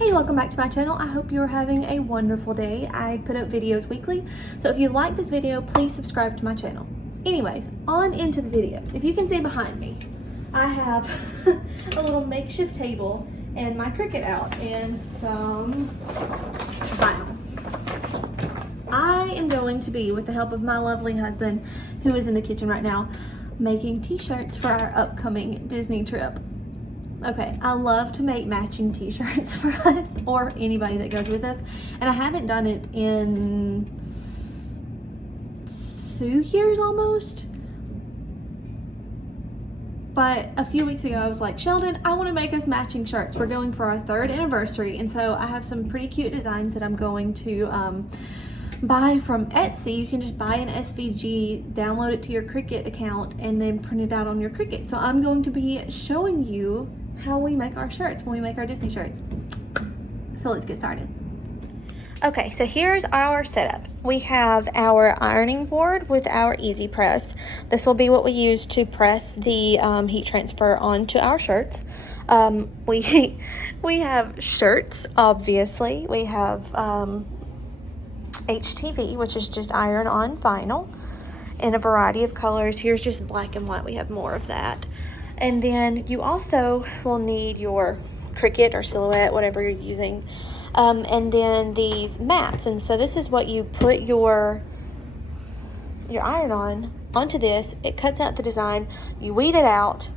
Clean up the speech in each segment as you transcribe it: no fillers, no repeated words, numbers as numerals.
Hey, welcome back to my channel. I hope you're having a wonderful day. I put up videos weekly, so if you like this video, please subscribe to my channel. Anyways, on into the video. If you can see behind me, I have a little makeshift table and my Cricut out and some vinyl. I am going to be, with the help of my lovely husband, who is in the kitchen right now, making t-shirts for our upcoming Disney trip. Okay, I love to make matching t-shirts for us or anybody that goes with us, and I haven't done it in 2 years almost. But a few weeks ago I was like, Sheldon, I want to make us matching shirts. We're going for our 3rd anniversary, and so I have some pretty cute designs that I'm going to buy from Etsy. You can just buy an SVG, download it to your Cricut account, and then print it out on your Cricut. So I'm going to be showing you how we make our shirts when we make our Disney shirts. So let's get started. Okay, so here's our setup. We have our ironing board with our Easy Press. This will be what we use to press the heat transfer onto our shirts. We have shirts, obviously. We have HTV, which is just iron on vinyl in a variety of colors. Here's just black and white. We have more of that. And then you also will need your Cricut or Silhouette, whatever you're using. And then these mats. And so this is what you put your iron onto this. It cuts out the design. You weed it out.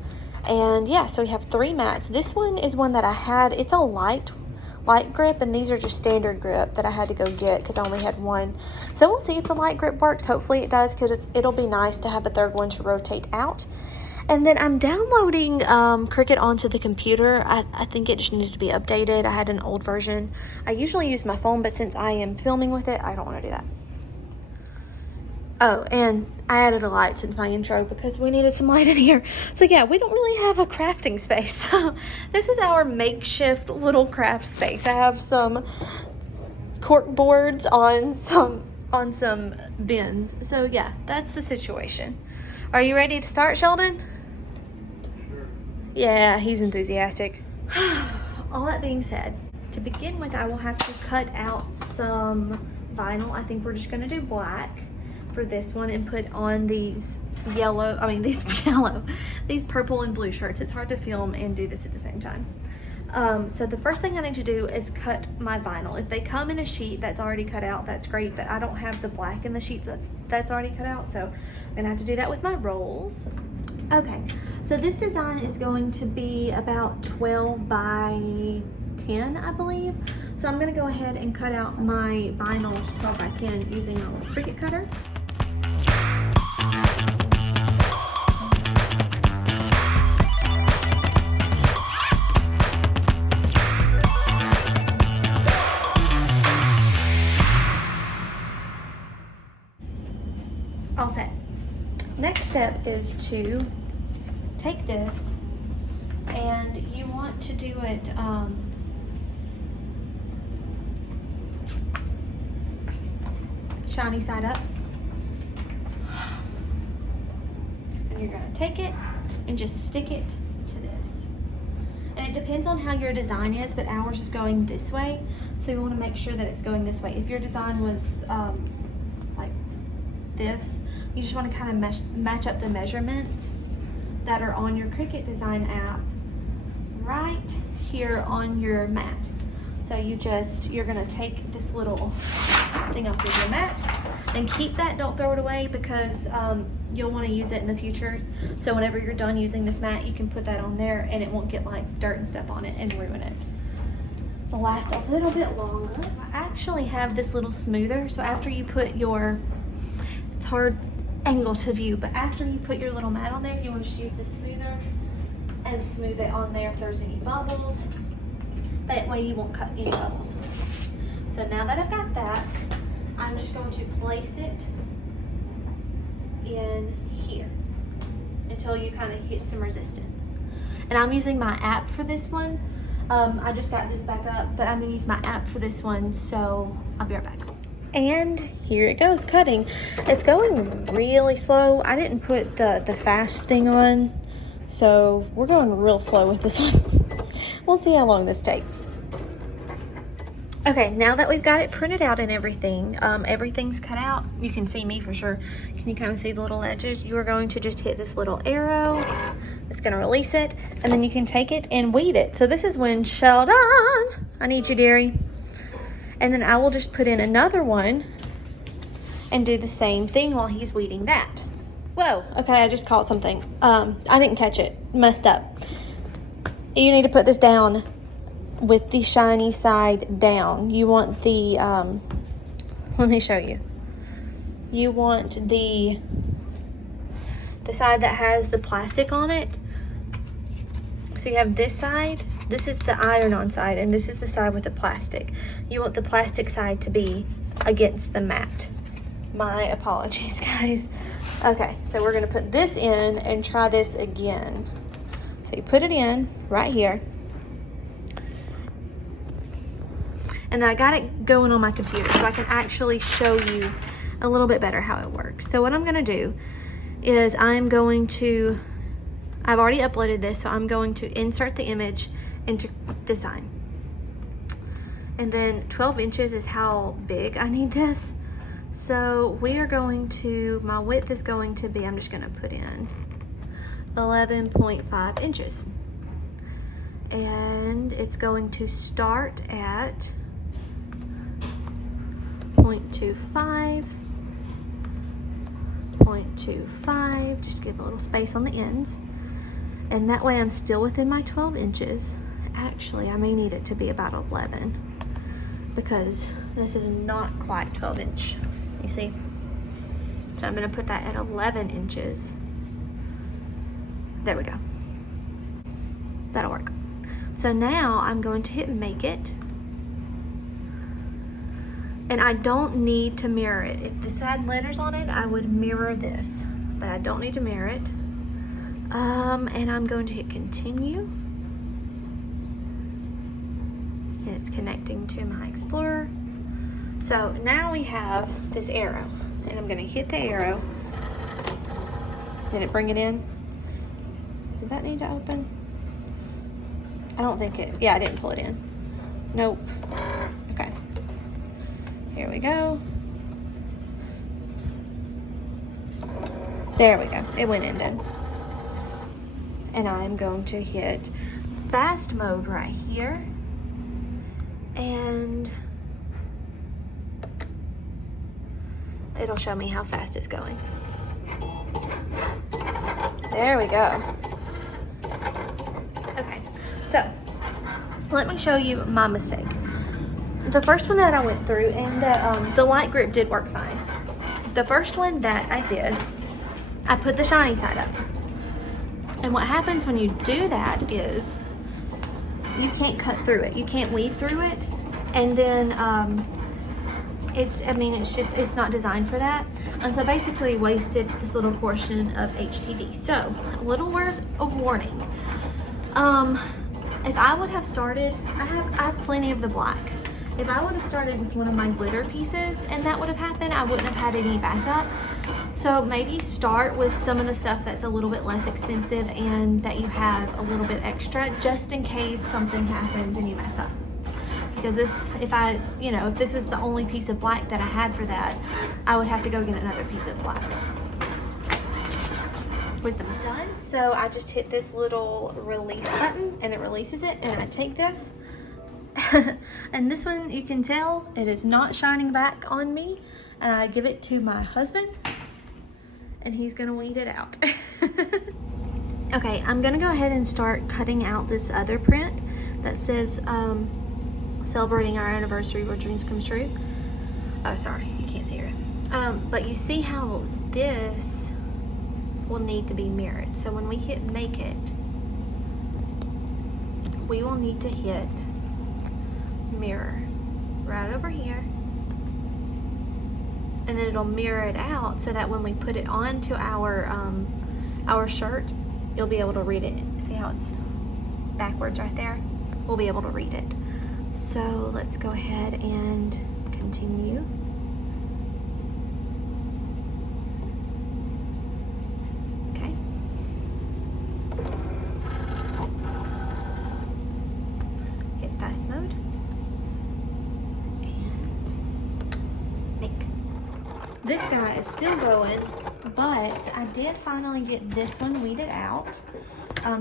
And yeah, so we have 3 mats. This one is one that I had. It's a light grip, and these are just standard grip that I had to go get because I only had one. So we'll see if the light grip works. Hopefully it does, because it'll be nice to have a 3rd one to rotate out. And then I'm downloading Cricut onto the computer. I think it just needed to be updated. I had an old version. I usually use my phone, but since I am filming with it, I don't want to do that. Oh, and I added a light since my intro because we needed some light in here. So yeah, we don't really have a crafting space. So this is our makeshift little craft space. I have some cork boards on some bins. So yeah, that's the situation. Are you ready to start, Sheldon? Sure. Yeah, he's enthusiastic. All that being said, to begin with, I will have to cut out some vinyl. I think we're just gonna do black for this one and put on these these purple and blue shirts. It's hard to film and do this at the same time. So the first thing I need to do is cut my vinyl. If they come in a sheet that's already cut out, that's great, but I don't have the black in the sheets that's already cut out, so I'm gonna have to do that with my rolls. Okay, so this design is going to be about 12 by 10, I believe. So I'm gonna go ahead and cut out my vinyl to 12 by 10 using a little Cricut cutter. All set. Next step is to take this, and you want to do it shiny side up. And you're going to take it and just stick it to this. And it depends on how your design is, but ours is going this way, so you want to make sure that it's going this way. If your design was like this, you just want to kind of match up the measurements that are on your Cricut design app right here on your mat. So you're gonna take this little thing off of your mat and keep that. Don't throw it away, because you'll want to use it in the future. So whenever you're done using this mat, you can put that on there and it won't get like dirt and stuff on it and ruin it. It'll last a little bit longer. I actually have this little smoother, so after you put your, it's hard angle to view, but after you put your little mat on there, you want to just use the smoother and smooth it on there if there's any bubbles. That way you won't cut any bubbles. So now that I've got that, I'm just going to place it in here until you kind of hit some resistance. And I'm using my app for this one. I just got this back up, but I'm gonna use my app for this one, so I'll be right back. And here it goes, cutting. It's going really slow. I didn't put the fast thing on, so we're going real slow with this one. We'll see how long this takes. Okay, now that we've got it printed out and everything, everything's cut out. You can see me for sure. Can you kind of see the little edges? You are going to just hit this little arrow. It's gonna release it, and then you can take it and weed it. So this is when Sheldon, I need you, dearie. And then I will just put in another one and do the same thing while he's weeding that. Whoa, okay, I just caught something. I didn't catch it, messed up. You need to put this down with the shiny side down. You want the, let me show you. You want the side that has the plastic on it. So you have this side, this is the iron-on side, and this is the side with the plastic. You want the plastic side to be against the mat. My apologies, guys. Okay, so we're gonna put this in and try this again. So you put it in right here. And then I got it going on my computer so I can actually show you a little bit better how it works. So what I'm gonna do is I've already uploaded this, so I'm going to insert the image into Design. And then 12 inches is how big I need this. So we are going to, my width is going to be, I'm just gonna put in 11.5 inches. And it's going to start at 0.25, 0.25, just give a little space on the ends. And that way I'm still within my 12 inches. Actually, I may need it to be about 11 because this is not quite 12 inch, you see? So I'm gonna put that at 11 inches. There we go. That'll work. So now I'm going to hit make it. And I don't need to mirror it. If this had letters on it, I would mirror this, but I don't need to mirror it. And I'm going to hit continue. And it's connecting to my Explorer. So now we have this arrow, and I'm gonna hit the arrow. Did it bring it in? Did that need to open? I don't think it, yeah, I didn't pull it in. Nope. Okay. Here we go. There we go. It went in then. And I'm going to hit fast mode right here. And it'll show me how fast it's going. There we go. Okay, so let me show you my mistake. The first one that I went through, and the light grip did work fine. The first one that I did, I put the shiny side up. And what happens when you do that is you can't cut through it. You can't weed through it. And then it's not designed for that. And so basically wasted this little portion of HTV. So a little word of warning. If I would have started, I have plenty of the black. If I would have started with one of my glitter pieces and that would have happened, I wouldn't have had any backup. So maybe start with some of the stuff that's a little bit less expensive and that you have a little bit extra, just in case something happens and you mess up. Because if this was the only piece of black that I had for that, I would have to go get another piece of black. Wisdom done. So I just hit this little release button and it releases it, and I take this and this one, you can tell it is not shining back on me, and I give it to my husband and he's gonna weed it out. Okay, I'm gonna go ahead and start cutting out this other print that says celebrating our anniversary where dreams come true. Oh, sorry, you can't see it. But you see how this will need to be mirrored. So when we hit make it, we will need to hit mirror right over here, and then it'll mirror it out so that when we put it onto our shirt, you'll be able to read it. See how it's backwards right there? We'll be able to read it. So let's go ahead and continue. Okay. Hit fast mode. This guy is still going, but I did finally get this one weeded out.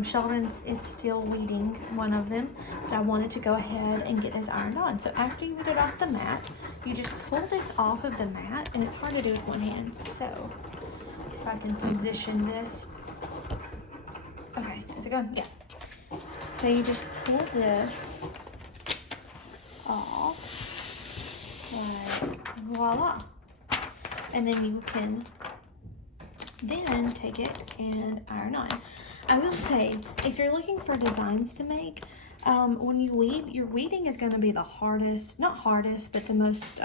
Sheldon's is still weeding one of them, but I wanted to go ahead and get this ironed on. So after you weed it off the mat, you just pull this off of the mat, and it's hard to do with one hand. So if I can position this. Okay, is it going? Yeah. So you just pull this off, like voila. And then you can then take it and iron on. I will say, if you're looking for designs to make, when you weed, your weeding is going to be the hardest, not hardest, but the most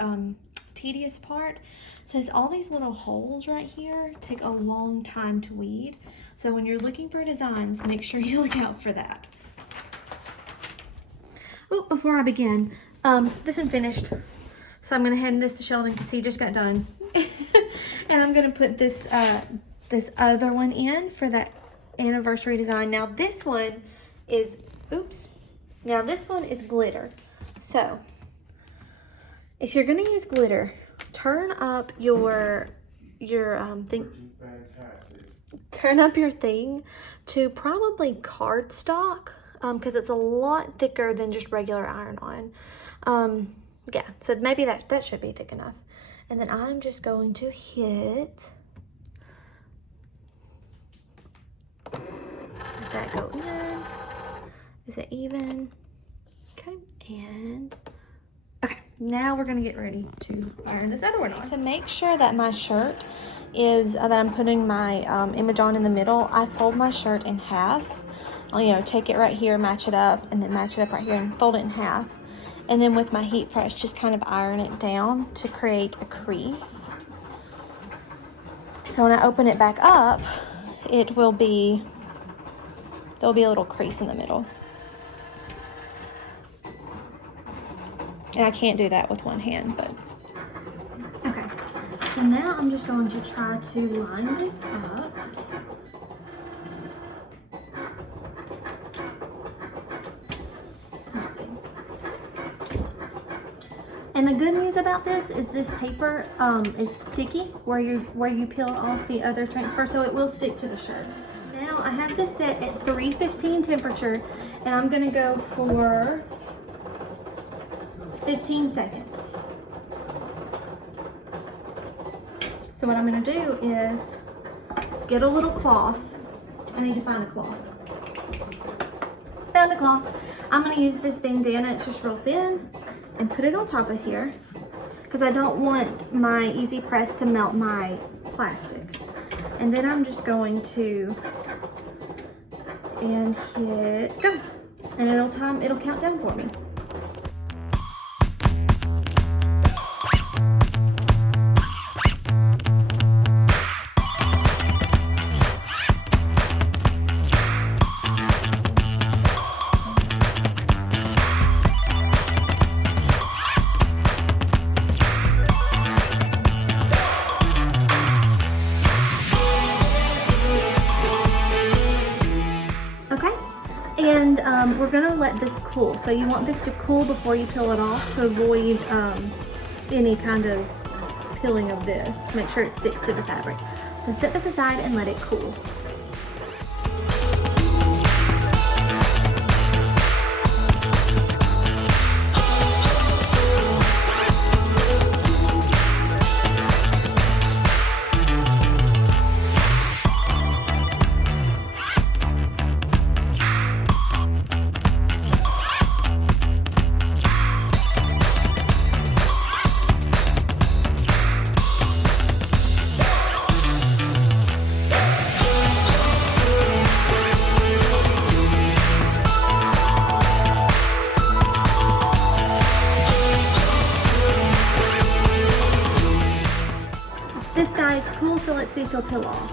tedious part. So all these little holes right here take a long time to weed. So when you're looking for designs, make sure you look out for that. Oh, before I begin, this one finished. So I'm going to hand this to Sheldon because he just got done. And I'm going to put this this other one in for that anniversary design. Now this one is, oops. Now this one is glitter. So if you're going to use glitter, turn up your thing. Fantastic. Turn up your thing to probably cardstock, because it's a lot thicker than just regular iron-on. Yeah, so maybe that should be thick enough. And then I'm just going to hit, let that go in. Is it even? Okay, and okay, now we're gonna get ready to iron this other one on. To make sure that my shirt is, that I'm putting my image on in the middle, I fold my shirt in half. I'll, take it right here, match it up, and then match it up right here and fold it in half. And then with my heat press, just kind of iron it down to create a crease. So when I open it back up, there'll be a little crease in the middle. And I can't do that with one hand, but. Okay, so now I'm just going to try to line this up. Let's see. And the good news about this is this paper is sticky where you peel off the other transfer, so it will stick to the shirt. Now I have this set at 315 temperature, and I'm gonna go for 15 seconds. So what I'm gonna do is get a little cloth. I need to find a cloth. Found a cloth. I'm gonna use this bandana, it's just real thin, and put it on top of here because I don't want my easy press to melt my plastic. And then I'm just going to hit go, and it'll count down for me. And we're gonna let this cool. So you want this to cool before you peel it off to avoid any kind of peeling of this. Make sure it sticks to the fabric. So set this aside and let it cool. This guy's cool, so let's see if he'll peel off.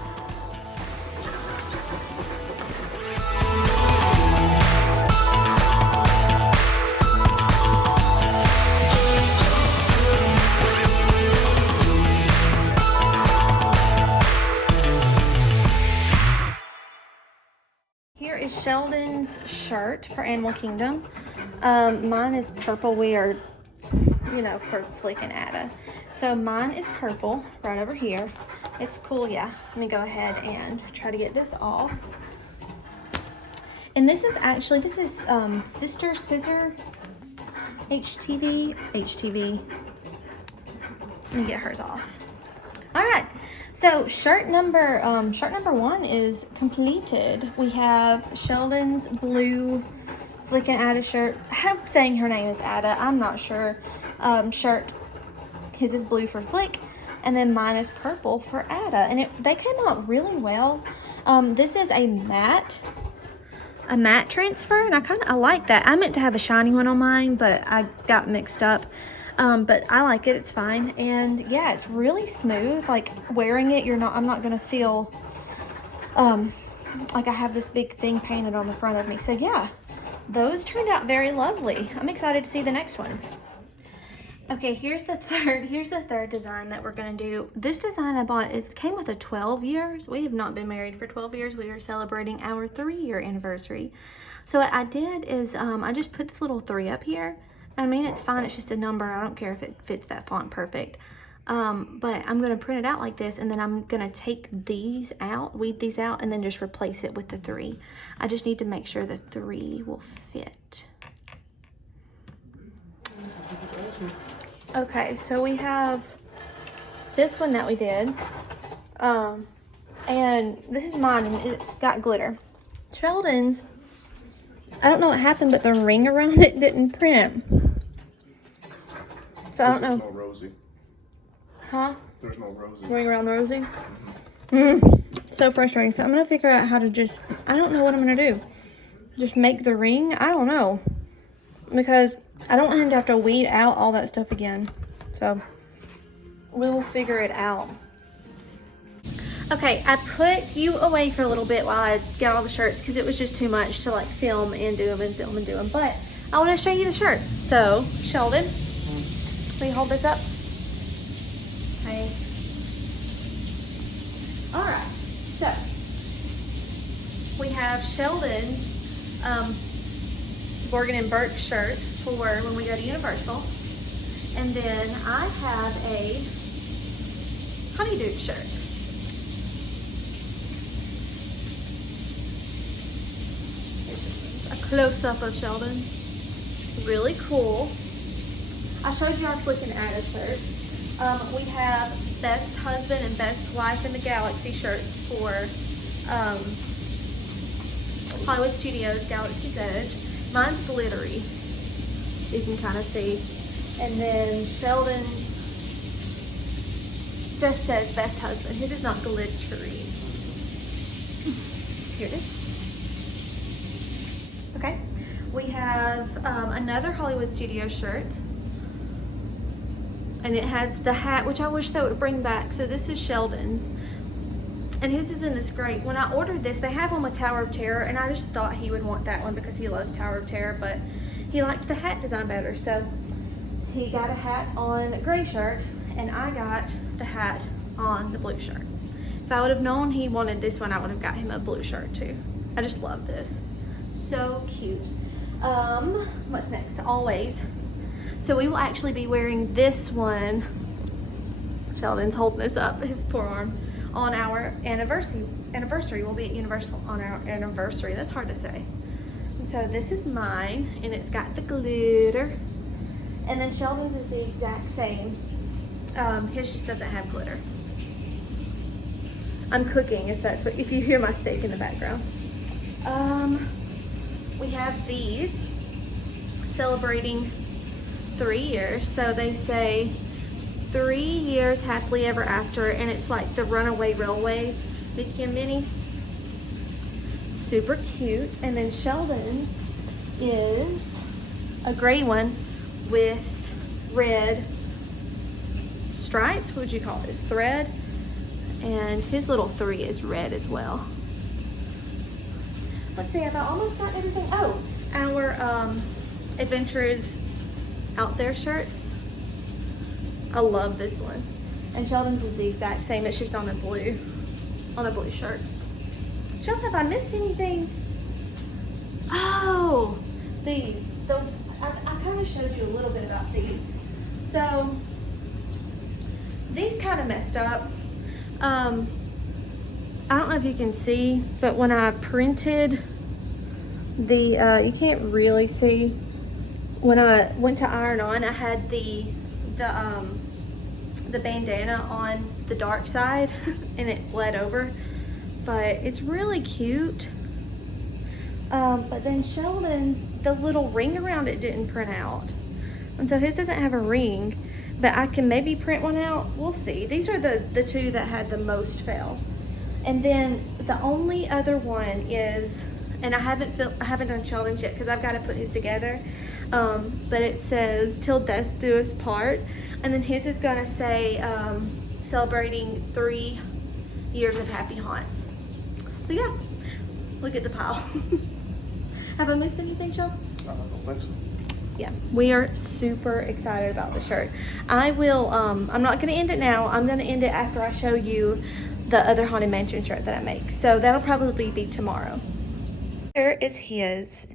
Here is Sheldon's shirt for Animal Kingdom. Mine is purple. We are you know, for Flick and Ada. So mine is purple right over here. It's cool, yeah. Let me go ahead and try to get this off. And this is actually, Sister Scissor HTV. Let me get hers off. All right, so shirt number 1 is completed. We have Sheldon's blue Flick and Ada shirt. I have saying her name is Ada. I'm not sure. Shirt. His is blue for Flick, and then mine is purple for Ada. And they came out really well. This is a matte transfer, and I like that. I meant to have a shiny one on mine, but I got mixed up. But I like it. It's fine. And yeah, it's really smooth. Like wearing it, I'm not gonna feel like I have this big thing painted on the front of me. So yeah, those turned out very lovely. I'm excited to see the next ones. Okay, here's the third design that we're gonna do. This design I bought, it came with a 12 years. We have not been married for 12 years. We are celebrating our 3-year anniversary. So what I did is I just put this little 3 up here. I mean, it's fine, it's just a number. I don't care if it fits that font perfect. But I'm gonna print it out like this, and then I'm gonna take these out, weed these out, and then just replace it with the 3. I just need to make sure the 3 will fit. Okay, so we have this one that we did. And this is mine, and it's got glitter. Sheldon's, I don't know what happened, but the ring around it didn't print. So I don't know. There's no Rosie. Huh? There's no Rosie. Ring around the Rosie? So frustrating. So I'm going to figure out how to I don't know what I'm going to do. Just make the ring? I don't know. Because I don't want him to have to weed out all that stuff again. So we'll figure it out. Okay, I put you away for a little bit while I got all the shirts because it was just too much to like film and do them and film and do them. But I want to show you the shirts. So, Sheldon, will you hold this up? Okay. All right. So, we have Sheldon's Borgin and Burke shirt for when we go to Universal. And then I have a Honeydew shirt. A close-up of Sheldon. Really cool. I showed you our Flick and Ada shirts. We have Best Husband and Best Wife in the Galaxy shirts for Hollywood Studios Galaxy's Edge. Mine's glittery, you can kind of see. And then Sheldon's just says Best Husband. His is not glittery. Here it is. Okay, we have another Hollywood Studio shirt, and it has the hat, which I wish they would bring back. So this is Sheldon's, and his is in this gray. When I ordered this, they have one with Tower of Terror, and I just thought he would want that one because he loves Tower of Terror, but he liked the hat design better. So he got a hat on a gray shirt, and I got the hat on the blue shirt. If I would have known he wanted this one, I would have got him a blue shirt too. I just love this. So cute. What's next? Always. So we will actually be wearing this one. Sheldon's holding this up, his forearm, on our anniversary. We'll be at Universal on our anniversary. That's hard to say. And so this is mine, and it's got the glitter. And then Sheldon's is the exact same. His just doesn't have glitter. I'm cooking, if you hear my steak in the background. We have these celebrating 3 years. So they say 3 years happily ever after, and it's like the Runaway Railway Mickey and Minnie. Super cute. And then Sheldon is a gray one with red stripes. What would you call this? Thread. And his little 3 is red as well. Let's see, have I almost got everything? Oh, our Adventures Out There shirts. I love this one. And Sheldon's is the exact same. It's just on a blue shirt. Sheldon, have I missed anything? Oh, these. I kind kind of showed you a little bit about these. So these kind of messed up. I don't know if you can see, but when I printed the, you can't really see. When I went to iron on, I had the bandana on the dark side and it bled over, but it's really cute. But then Sheldon's, the little ring around it didn't print out, and so his doesn't have a ring, but I can maybe print one out. We'll see. These are the two that had the most fails. And then the only other one is, and I haven't done Sheldon's yet because I've got to put his together, but it says "Till Death Do Us Part," and then his is gonna say celebrating 3 years of happy haunts. So yeah, look at the pile. Have I missed anything, Sheldon? I don't think so. Yeah, we are super excited about the shirt. I will, I'm not gonna end it now. I'm gonna end it after I show you the other Haunted Mansion shirt that I make. So that'll probably be tomorrow. Here is his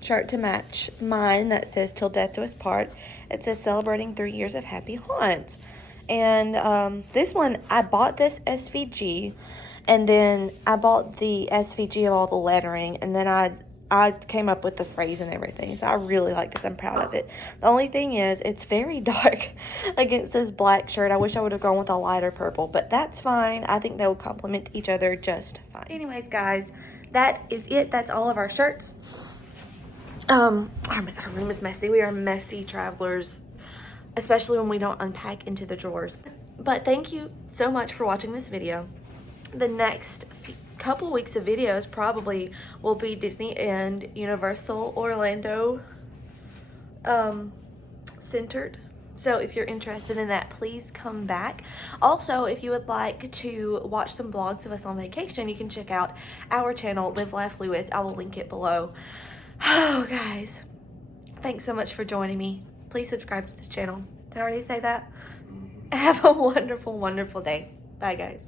shirt to match mine that says "Till Death Do Us Part." It says celebrating 3 years of happy haunts. And this one, I bought this SVG, and then I bought the SVG of all the lettering, and then I came up with the phrase and everything. So I really like this. I'm proud of it. The only thing is, it's very dark against this black shirt. I wish I would have gone with a lighter purple, but that's fine. I think they will complement each other just fine. Anyways, guys, that is it. That's all of our shirts. Our room is messy. We are messy travelers, especially when we don't unpack into the drawers. But thank you so much for watching this video. The next couple weeks of videos probably will be Disney and Universal Orlando centered. So if you're interested in that, please come back. Also, if you would like to watch some vlogs of us on vacation, you can check out our channel, Live Laugh Lewis. I will link it below. Oh, guys, thanks so much for joining me. Please subscribe to this channel. Did I already say that? Have a wonderful, wonderful day. Bye, guys.